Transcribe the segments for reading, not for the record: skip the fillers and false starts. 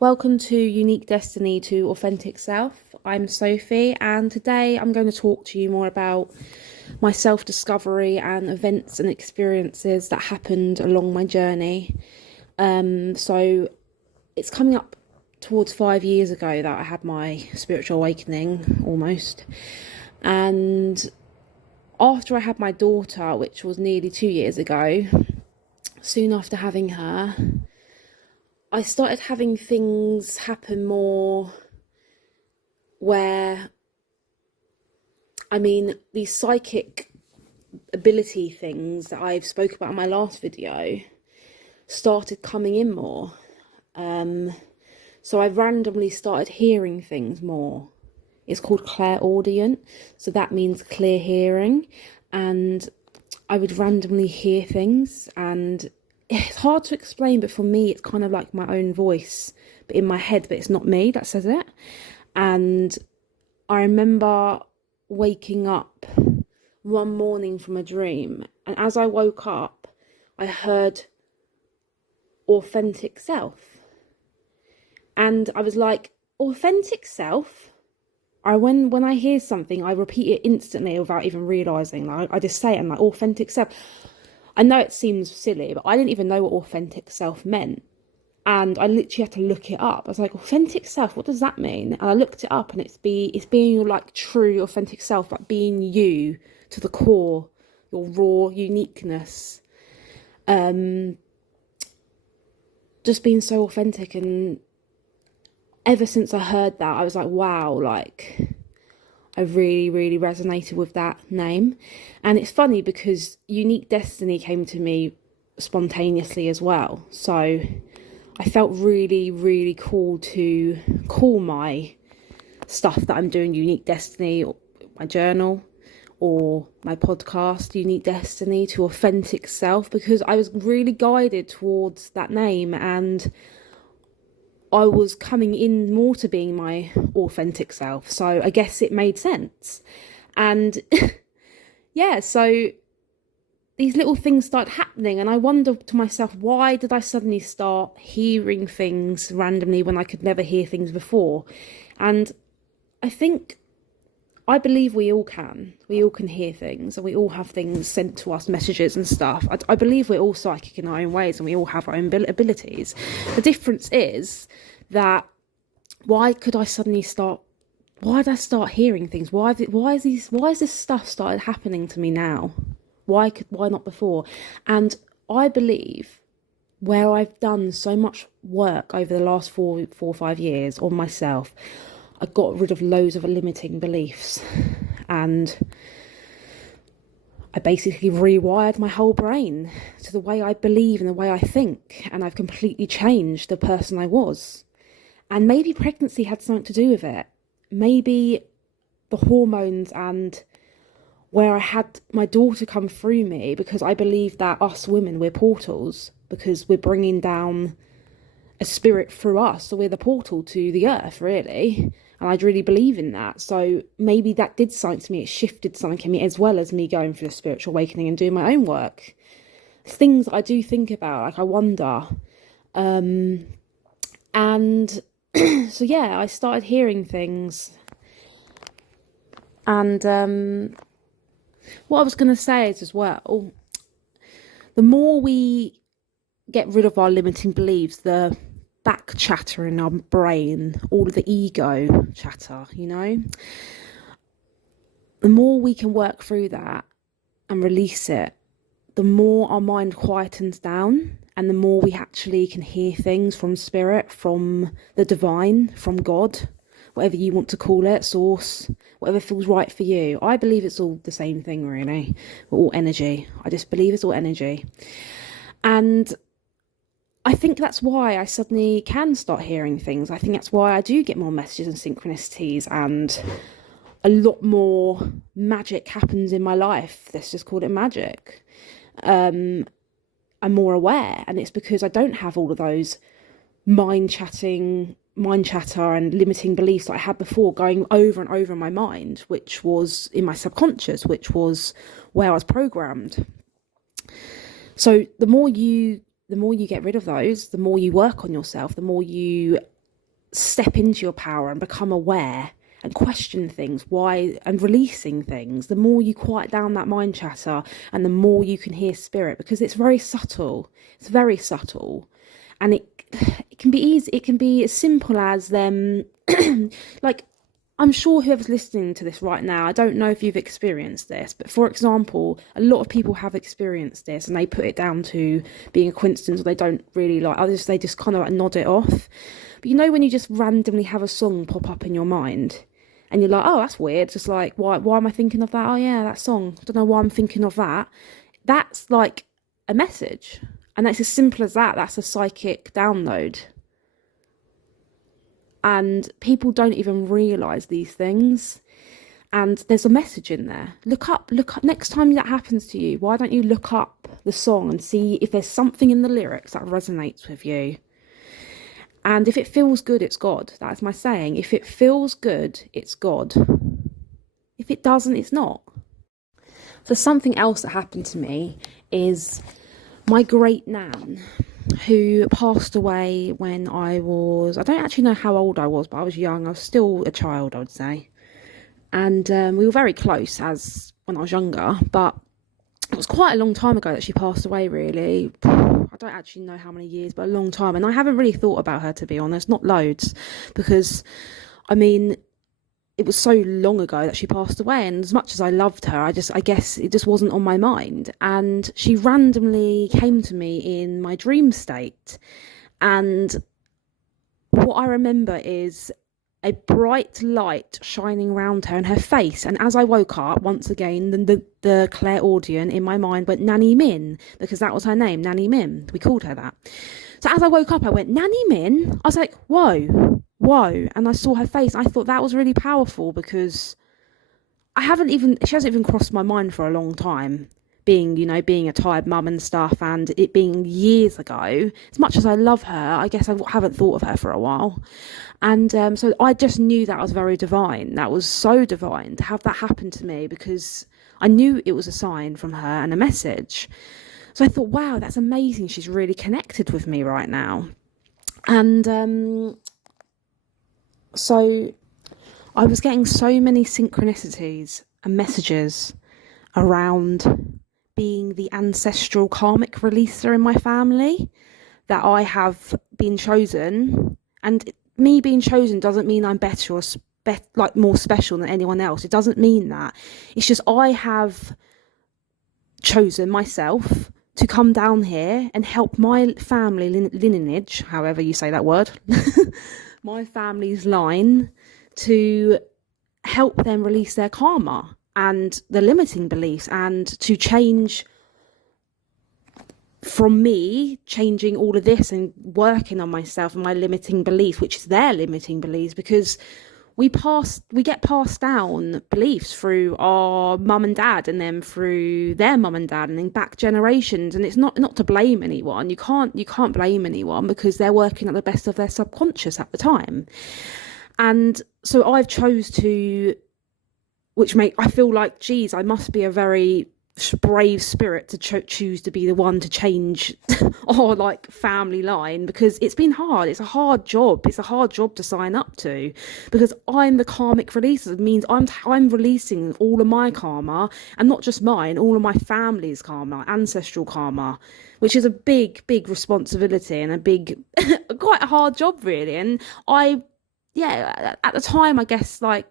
Welcome to Unique Destiny to Authentic Self. I'm Sophie, and today I'm going to talk to you more about my self-discovery and events and experiences that happened along my journey. So it's coming up towards 5 years ago that I had my spiritual awakening, almost. And after I had my daughter, which was nearly 2 years ago, soon after having her, I started having things happen more where, these psychic ability things that I've spoke about in my last video started coming in more. So I randomly started hearing things more. It's called clairaudient, so that means clear hearing, and I would randomly hear things, and it's hard to explain, but for me it's kind of like my own voice but in my head, but it's not me that says it. And I remember waking up one morning from a dream, and as I woke up I heard authentic self, and I was like, authentic self? When I hear something, I repeat it instantly without even realising. Like, I just say it, I'm like, authentic self. I know it seems silly, but I didn't even know what authentic self meant. And I literally had to look it up. I was like, authentic self, what does that mean? And I looked it up, and it's being your like true authentic self, like being you to the core, your raw uniqueness. Just being so authentic. And ever since I heard that, I was like, wow, like I really, really resonated with that name. And it's funny because Unique Destiny came to me spontaneously as well. So I felt really, really cool to call my stuff that I'm doing Unique Destiny, or my journal, or my podcast Unique Destiny to Authentic Self, because I was really guided towards that name, and I was coming in more to being my authentic self. So I guess it made sense. And yeah, so these little things start happening, and I wonder to myself, why did I suddenly start hearing things randomly when I could never hear things before? And I believe we all can hear things, and we all have things sent to us, messages and stuff. I believe we're all psychic in our own ways, and we all have our own abilities. The difference is that why did I start hearing things? Why has this stuff started happening to me now? Why not before? And I believe, where I've done so much work over the last 4 or 5 years on myself, I got rid of loads of limiting beliefs, and I basically rewired my whole brain to the way I believe and the way I think, and I've completely changed the person I was. And maybe pregnancy had something to do with it. Maybe the hormones, and where I had my daughter come through me, because I believe that us women, we're portals, because we're bringing down a spirit through us, so we're the portal to the earth, really. And I'd really believe in that. So maybe that did something to me. It shifted something in me, as well as me going through the spiritual awakening and doing my own work. Things that I do think about, like I wonder. And so yeah, I started hearing things. And what I was going to say is, as well, the more we get rid of our limiting beliefs, the back chatter in our brain, all of the ego chatter, the more we can work through that and release it, the more our mind quietens down, and the more we actually can hear things from spirit, from the divine, from God, whatever you want to call it, source, whatever feels right for you. I believe it's all the same thing, really. We're all energy. I just believe it's all energy. And I think that's why I suddenly can start hearing things. I think that's why I do get more messages and synchronicities, and a lot more magic happens in my life. Let's just call it magic. I'm more aware, and it's because I don't have all of those mind chatter and limiting beliefs that I had before going over and over in my mind, which was in my subconscious, which was where I was programmed. So the more you get rid of those, the more you work on yourself, the more you step into your power and become aware and question things, why, and releasing things, the more you quiet down that mind chatter and the more you can hear spirit, because it's very subtle. It's very subtle. And it can be easy. It can be as simple as them, like, I'm sure whoever's listening to this right now, I don't know if you've experienced this, but for example, a lot of people have experienced this and they put it down to being a coincidence, or they don't really like others, they just kind of like nod it off. But you know, when you just randomly have a song pop up in your mind and you're like, oh, that's weird. Just like, why am I thinking of that? Oh yeah, that song. I don't know why I'm thinking of that. That's like a message. And that's as simple as that. That's a psychic download. And people don't even realise these things. And there's a message in there. Look up. Next time that happens to you, why don't you look up the song and see if there's something in the lyrics that resonates with you? And if it feels good, it's God. That's my saying. If it feels good, it's God. If it doesn't, it's not. So something else that happened to me is my great nan, who passed away when I don't actually know how old I was, but I was young. I was still a child, I would say. And we were very close as when I was younger, but it was quite a long time ago that she passed away, really. I don't actually know how many years, but a long time. And I haven't really thought about her, to be honest, not loads, because, I mean, it was so long ago that she passed away, and as much as I loved her, I guess it just wasn't on my mind. And she randomly came to me in my dream state, and what I remember is a bright light shining around her and her face. And as I woke up, once again, the clairaudient in my mind went Nanny Min, because that was her name, Nanny Min. We called her that. So as I woke up, I went, Nanny Min? I was like, whoa. And I saw her face. I thought that was really powerful, because she hasn't even crossed my mind for a long time, being a tired mum and stuff, and it being years ago. As much as I love her, I guess I haven't thought of her for a while. And so I just knew that was very divine. That was so divine to have that happen to me, because I knew it was a sign from her and a message. So I thought, wow, that's amazing. She's really connected with me right now. And so I was getting so many synchronicities and messages around being the ancestral karmic releaser in my family, that I have been chosen. And me being chosen doesn't mean I'm better or more special than anyone else. It doesn't mean that. It's just I have chosen myself to come down here and help my family lineage, however you say that word, my family's line, to help them release their karma and the limiting beliefs, and to change from me changing all of this and working on myself and my limiting beliefs, which is their limiting beliefs, because we get passed down beliefs through our mum and dad, and then through their mum and dad, and then back generations. And it's not to blame anyone. You can't blame anyone, because they're working at the best of their subconscious at the time. And so I've chose to, I feel like, geez, I must be a very brave spirit to choose to be the one to change our family line, because it's been hard. It's a hard job. It's a hard job to sign up to, because I'm the karmic releaser. It means I'm releasing all of my karma, and not just mine, all of my family's karma, ancestral karma, which is a big responsibility and a big quite a hard job, really. And at the time, I guess, I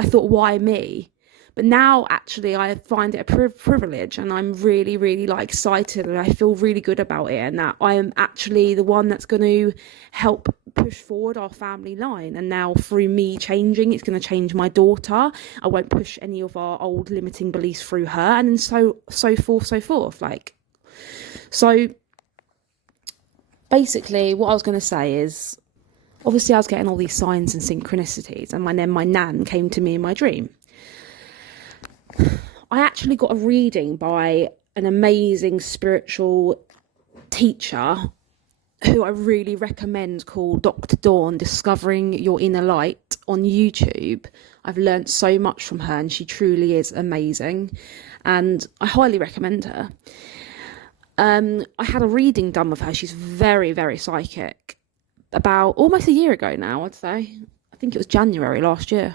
thought, why me? But now, actually, I find it a privilege, and I'm really, really excited, and I feel really good about it, and that I am actually the one that's going to help push forward our family line. And now, through me changing, it's going to change my daughter. I won't push any of our old limiting beliefs through her, and then so forth. So basically, what I was going to say is, obviously, I was getting all these signs and synchronicities, and then my nan came to me in my dream. I actually got a reading by an amazing spiritual teacher who I really recommend, called Dr. Dawn, Discovering Your Inner Light, on YouTube. I've learnt so much from her, and she truly is amazing, and I highly recommend her. I had a reading done with her. She's very, very psychic, about almost a year ago now, I'd say. I think it was January last year.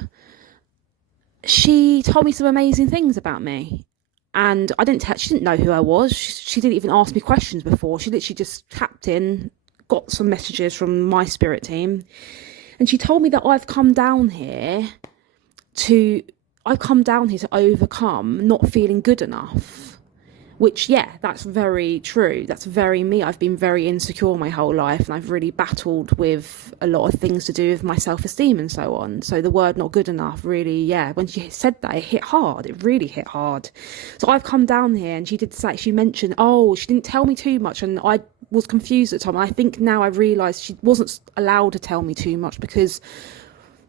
She told me some amazing things about me. And she didn't know who I was. She didn't even ask me questions before. She literally just tapped in, got some messages from my spirit team. And she told me that I've come down here to overcome not feeling good enough. Which, yeah, that's very true. That's very me. I've been very insecure my whole life, and I've really battled with a lot of things to do with my self-esteem and so on. So the word not good enough really, yeah, when she said that, it hit hard. It really hit hard. So I've come down here, and she mentioned, she didn't tell me too much, and I was confused at the time. I think now I realised she wasn't allowed to tell me too much, because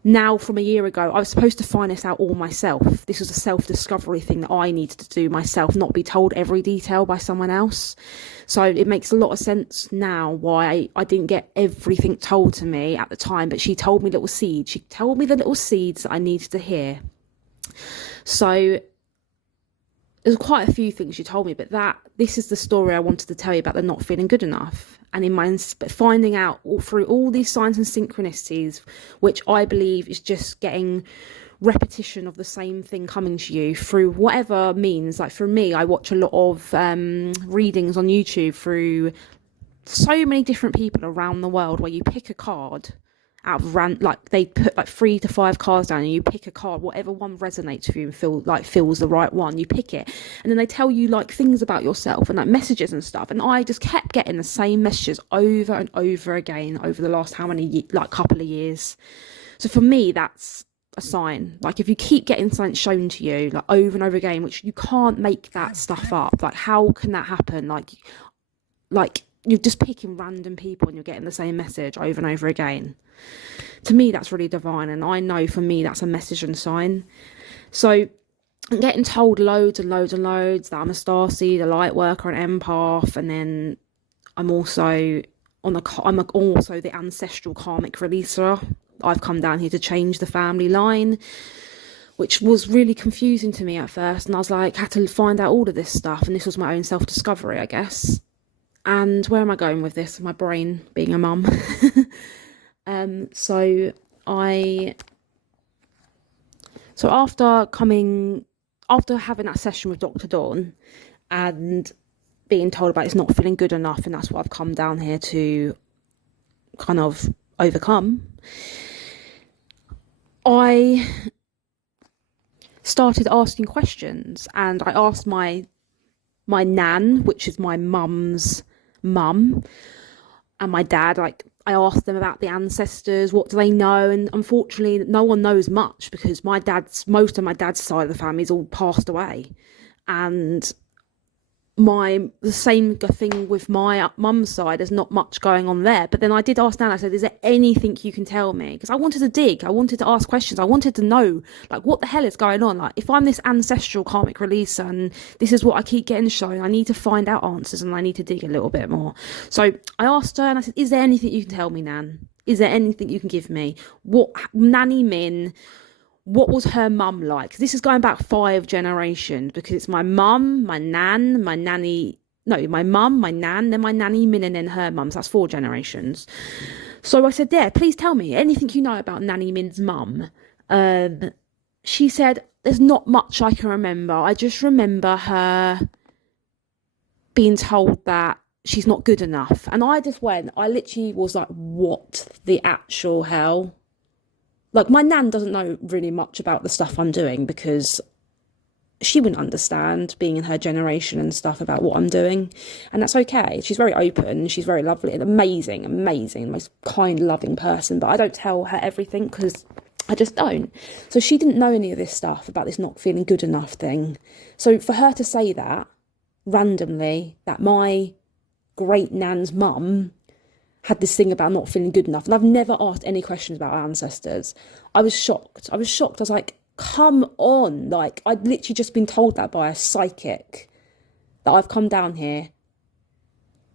now from a year ago, I was supposed to find this out all myself. This was a self-discovery thing that I needed to do myself, not be told every detail by someone else. So it makes a lot of sense now why I didn't get everything told to me at the time, but she told me little seeds. She told me the little seeds that I needed to hear. So there's quite a few things she told me, but this is the story I wanted to tell you about the not feeling good enough. And in my finding out through all these signs and synchronicities, which I believe is just getting repetition of the same thing coming to you through whatever means. Like for me, I watch a lot of readings on YouTube through so many different people around the world, where you pick a card out of they put like 3 to 5 cards down, and you pick a card, whatever one resonates with you and feels the right one, you pick it, and then they tell you like things about yourself and like messages and stuff. And I just kept getting the same messages over and over again over the last couple of years. So for me, that's a sign. Like if you keep getting something shown to you like over and over again, which you can't make that stuff up, like how can that happen? Like you're just picking random people and you're getting the same message over and over again. To me, that's really divine, and I know for me that's a message and sign. So I'm getting told loads and loads and loads that I'm a starseed, a light worker, an empath, and then I'm also the ancestral karmic releaser. I've come down here to change the family line, which was really confusing to me at first, and I was like, had to find out all of this stuff, and this was my own self-discovery, I guess. And where am I going with this? My brain being a mum. So after having that session with Dr. Dawn and being told about it's not feeling good enough, and that's what I've come down here to kind of overcome, I started asking questions, and I asked my nan, which is my mum's mum, and my dad, I asked them about the ancestors, what do they know, and unfortunately no one knows much, because most of my dad's side of the family's all passed away. And the same thing with my mum's side, there's not much going on there. But then I did ask Nan, I said, is there anything you can tell me? Because I wanted to dig, I wanted to ask questions, I wanted to know, like, what the hell is going on? Like, if I'm this ancestral karmic releaser and this is what I keep getting shown, I need to find out answers, and I need to dig a little bit more. So I asked her and I said, is there anything you can tell me, Nan? Is there anything you can give me? What Nanny Min, what was her mum like? This is going back 5 generations, because it's my mum, my nan, my mum, my nan, then my nanny Min, and then her mum. So that's 4 generations. So I said, yeah, please tell me anything you know about Nanny Min's mum. She said, there's not much I can remember. I just remember her being told that she's not good enough. And I literally was like, what the actual hell? Like, my nan doesn't know really much about the stuff I'm doing, because she wouldn't understand, being in her generation and stuff, about what I'm doing. And that's okay. She's very open. She's very lovely and amazing, most kind, loving person. But I don't tell her everything, because I just don't. So she didn't know any of this stuff about this not feeling good enough thing. So for her to say that randomly, that my great nan's mum had this thing about not feeling good enough, and I've never asked any questions about our ancestors. I was shocked. I was like, come on. Like, I'd literally just been told that by a psychic, that I've come down here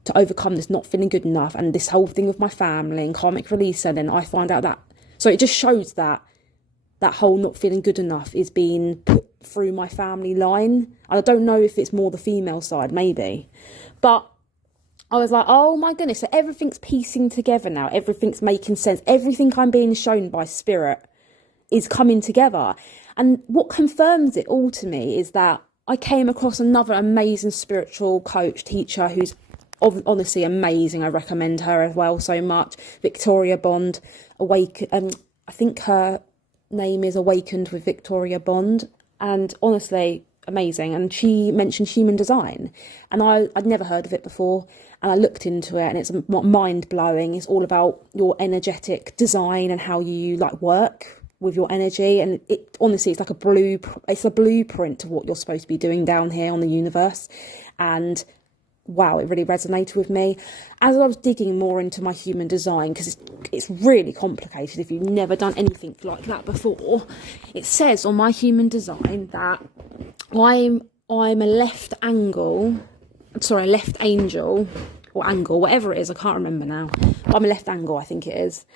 to overcome this not feeling good enough, and this whole thing with my family and karmic release. And then I find out that, so it just shows that whole not feeling good enough is being put through my family line. And I don't know if it's more the female side, maybe, but I was like, oh my goodness, so everything's piecing together now. Everything's making sense. Everything I'm being shown by spirit is coming together. And what confirms it all to me is that I came across another amazing spiritual coach, teacher, who's honestly amazing. I recommend her as well so much. Victoria Bond, I think her name is Awakened with Victoria Bond. And honestly, amazing. And she mentioned human design, and I'd never heard of it before, and I looked into it, and it's mind-blowing. It's all about your energetic design and how you like work with your energy, and it honestly, it's like a blueprint to what you're supposed to be doing down here on the universe. And wow, it really resonated with me as I was digging more into my human design, because it's really complicated if you've never done anything like that before. It says on my human design that I'm a left angel, or angle, whatever it is, I can't remember now. But I'm a left angle, I think it is,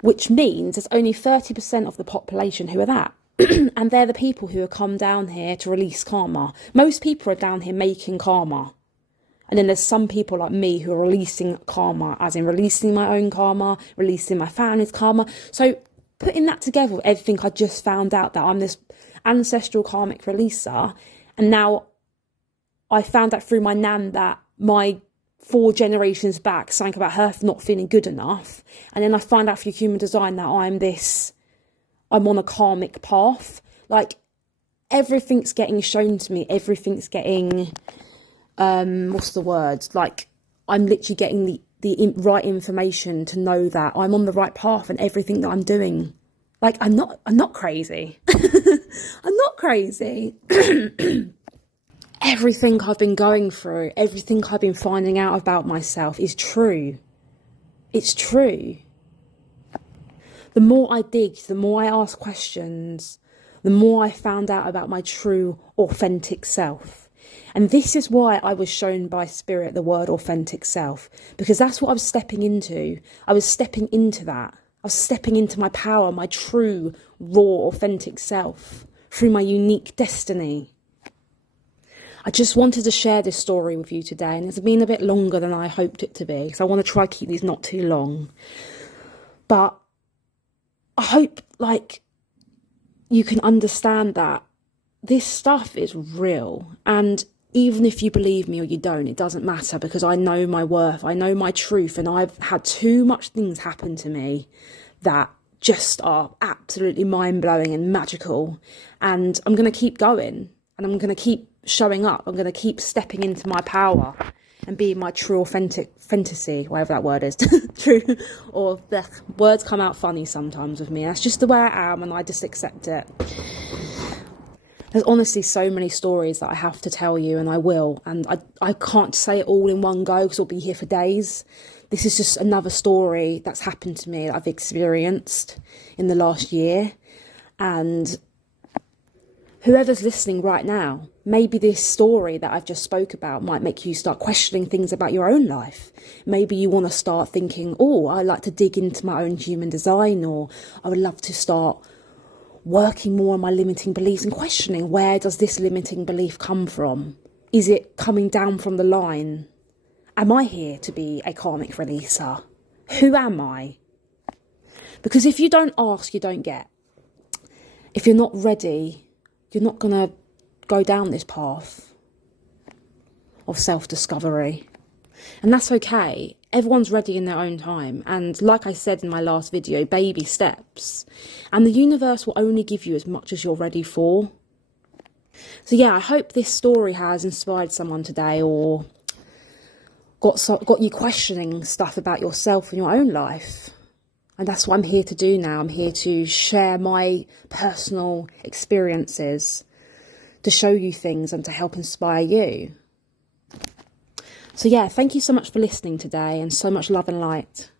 which means there's only 30% of the population who are that. And they're the people who have come down here to release karma. Most people are down here making karma. And then there's some people like me who are releasing karma, as in releasing my own karma, releasing my family's karma. So putting that together with everything I just found out, that I'm this ancestral karmic releaser. And now I found out through my nan that my 4 generations back, something about her not feeling good enough. And then I find out through human design that I'm on a karmic path. Like, everything's getting shown to me. Everything's getting... what's the word? Like, I'm literally getting the right information to know that I'm on the right path and everything that I'm doing. Like, I'm not crazy. I'm not crazy. Everything I've been going through, everything I've been finding out about myself is true. It's true. The more I dig, the more I ask questions, the more I found out about my true, authentic self. And this is why I was shown by spirit the word authentic self, because that's what I was stepping into. I was stepping into that. I was stepping into my power, my true, raw, authentic self through my unique destiny. I just wanted to share this story with you today, and it's been a bit longer than I hoped it to be, so I want to try to keep these not too long. But I hope, you can understand that this stuff is real, and even if you believe me or you don't, it doesn't matter, because I know my worth, I know my truth, and I've had too much things happen to me that just are absolutely mind-blowing and magical, and I'm going to keep going, and I'm going to keep showing up. I'm going to keep stepping into my power and being my true authentic fantasy, whatever that word is. True, or the words come out funny sometimes with me. That's just the way I am, and I just accept it. There's honestly so many stories that I have to tell you, and I will, and I can't say it all in one go because I'll be here for days. This is just another story that's happened to me that I've experienced in the last year. And whoever's listening right now, maybe this story that I've just spoke about might make you start questioning things about your own life. Maybe you want to start thinking, oh, I like to dig into my own human design, or I would love to start working more on my limiting beliefs and questioning, where does this limiting belief come from? Is it coming down from the line? Am I here to be a karmic releaser? Who am I? Because if you don't ask, you don't get. If you're not ready, you're not going to go down this path of self-discovery. And that's okay. Everyone's ready in their own time. And like I said in my last video, baby steps. And the universe will only give you as much as you're ready for. So yeah, I hope this story has inspired someone today, or got you questioning stuff about yourself and your own life. And that's what I'm here to do now. I'm here to share my personal experiences, to show you things and to help inspire you. So yeah, thank you so much for listening today, and so much love and light.